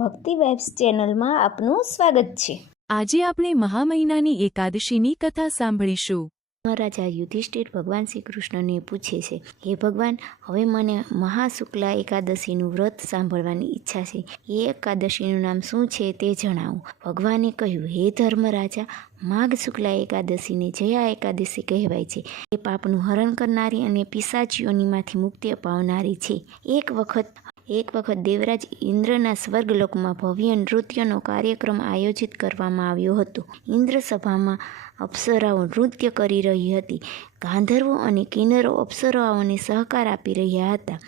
ભક્તિ વેબ્સ ચેનલમાં આપનું સ્વાગત છે. આજે આપણે મહા મહિનાની એકાદશીની કથા સાંભળીશું. મહારાજા યુધિષ્ઠિર ભગવાન શ્રી કૃષ્ણને પૂછે છે હે ભગવાન હવે મને મહાશુક્લા એકાદશીનું વ્રત સાંભળવાની ઈચ્છા છે. એ એકાદશીનું નામ શું છે તે જણાવો. ભગવાને કહ્યું હે ધર્મરાજા માઘ શુક્લા એકાદશીને જયા એકાદશી કહેવાય છે. એ પાપનું હરણ કરનારી અને પિશાચીઓનીમાંથી મુક્તિ અપાવનારી છે. એક વખત એક વખત દેવરાજ ઇન્દ્રના સ્વર્ગલોકમાં ભવ્ય નૃત્યનો કાર્યક્રમ આયોજિત કરવામાં આવ્યો હતો. ઇન્દ્ર સભામાં અપ્સરાઓ નૃત્ય કરી રહી હતી. ગાંધર્વો અને કિન્નરો અપ્સરાઓને સહકાર આપી રહ્યા હતા.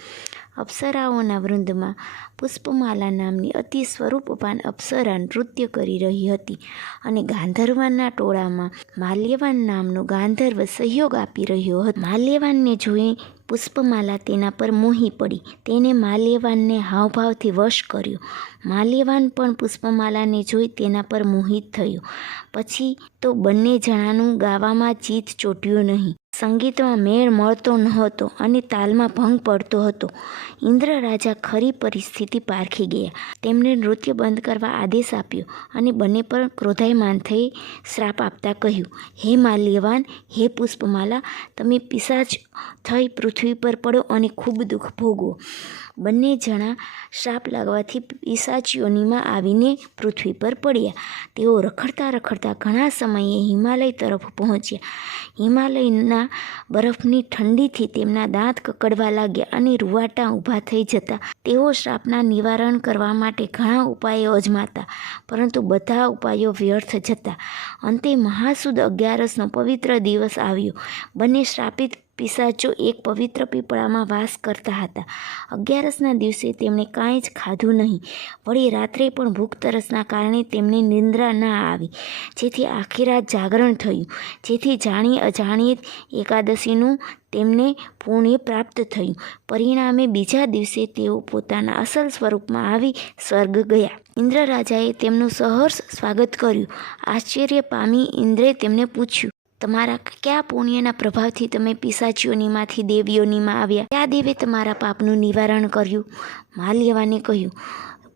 અપ્સરાઓના વૃંદમાં પુષ્પમાલા નામની અતિ સ્વરૂપપાન અપ્સરા નૃત્ય કરી રહી હતી અને ગાંધર્વના ટોળામાં માલ્યવાન નામનો ગાંધર્વ સહયોગ આપી રહ્યો હતો. માલ્યવાનને જોઈ પુષ્પમાલા તેના પર મોહી પડી. તેને માલ્યવાનને હાવભાવથી વશ કર્યો. માલ્યવાન પણ પુષ્પમાલાને જોઈ તેના પર મોહિત થયો. પછી તો બંને જણાનું ગાવામાં ચિત્ત ચોટ્યું નહીં. સંગીતમાં મેળ મળતો નહોતો અને તાલમાં ભંગ પડતો હતો. ઇન્દ્ર રાજા ખરી પરિસ્થિતિ પારખી ગયા. તેમણે નૃત્ય બંધ કરવા આદેશ આપ્યો અને બંને પર ક્રોધાયમાન થઈ શ્રાપ આપતા કહ્યું, હે માલ્યવાન, હે પુષ્પમાલા, તમે પિશાચ થઈ પૃથ્વી પર પડો અને ખૂબ દુઃખ ભોગવો. બંને જણા શ્રાપ લાગવાથી પિસાચીઓનીમાં આવીને પૃથ્વી પર પડ્યા. તેઓ રખડતા રખડતા ઘણા સમયે હિમાલય તરફ પહોંચ્યા. હિમાલયના બરફની ઠંડીથી તેમના દાંત કકડવા લાગ્યા અને રૂવાટા ઊભા થઈ જતા. તેઓ શ્રાપના નિવારણ કરવા માટે ઘણા ઉપાયો અજમાતા, પરંતુ બધા ઉપાયો વ્યર્થ જતા. અંતે મહાસુદ અગિયારસનો પવિત્ર દિવસ આવ્યો. બંને શ્રાપિત પિશાચો એક પવિત્ર પીપળામાં વાસ કરતા હતા. અગિયારસના દિવસે તેમણે કાંઈ જ ખાધું નહીં. વળી રાત્રે પણ ભૂખ તરસના કારણે તેમને નિંદ્રા ના આવી. જેથી આખી રાત જાગરણ થયું. જેથી જાણી અજાણીએ એકાદશીનું તેમને પુણ્ય પ્રાપ્ત થયું. પરિણામે બીજા દિવસે તેઓ પોતાના અસલ સ્વરૂપમાં આવી સ્વર્ગ ગયા. ઇન્દ્ર રાજાએ તેમનું સહર્ષ સ્વાગત કર્યું. આશ્ચર્ય પામી ઇન્દ્રે તેમને પૂછ્યું તમારા કયા પુણ્યના પ્રભાવથી તમે પિસાચીઓનીમાંથી દેવીઓનીમાં આવ્યા? કયા દેવે તમારા પાપનું નિવારણ કર્યું. માલ્યવાને કહ્યું,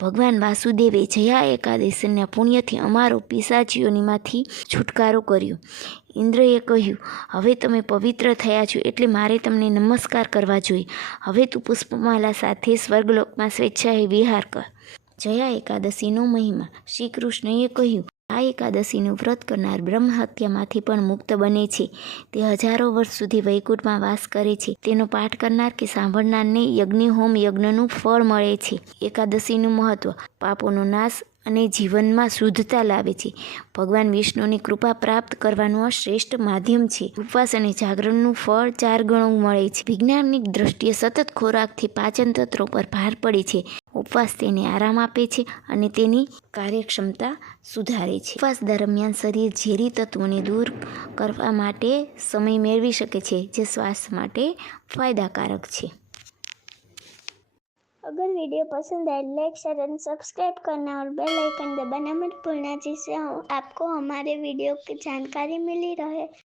ભગવાન વાસુદેવે જયા એકાદશીના પુણ્યથી અમારો પિસાચીઓનીમાંથી છુટકારો કર્યો. ઇન્દ્રએ કહ્યું, હવે તમે પવિત્ર થયા છો એટલે મારે તમને નમસ્કાર કરવા જોઈએ. હવે તું પુષ્પમાલા સાથે સ્વર્ગલોકમાં સ્વેચ્છાએ વિહાર કર. જયા એકાદશીનો મહિમા. શ્રી કૃષ્ણએ કહ્યું આ એકાદશીનું વ્રત કરનાર બ્રહ્મ હત્યામાંથી પણ મુક્ત બને છે. તે હજારો વર્ષ સુધી વૈકુંઠમાં વાસ કરે છે. તેનો પાઠ કરનાર કે સાંભળનારને યજ્ઞ, હોમ યજ્ઞનું ફળ મળે છે. એકાદશીનું મહત્વ, પાપોનો નાશ અને જીવનમાં શુદ્ધતા લાવે છે. ભગવાન વિષ્ણુની કૃપા પ્રાપ્ત કરવાનું આ શ્રેષ્ઠ માધ્યમ છે. ઉપવાસ અને જાગરણનું ફળ ચાર ગણું મળે છે. વૈજ્ઞાનિક દ્રષ્ટિએ સતત ખોરાકથી પાચન તંત્રો પર ભાર પડે છે. ઉપવાસ તેને આરામ આપે છે અને તેની કાર્યક્ષમતા સુધારે છે. ઉપવાસ દરમિયાન શરીર ઝેરી તત્વોને દૂર કરવા માટે સમય મેળવી શકે છે, જે શ્વાસ માટે ફાયદાકારક છે. अगर वीडियो पसंद आए लाइक शेयर एंड सब्सक्राइब करना और बेल आइकन दबाना मत भूलना जिससे हम- आपको हमारे वीडियो की जानकारी मिली रहे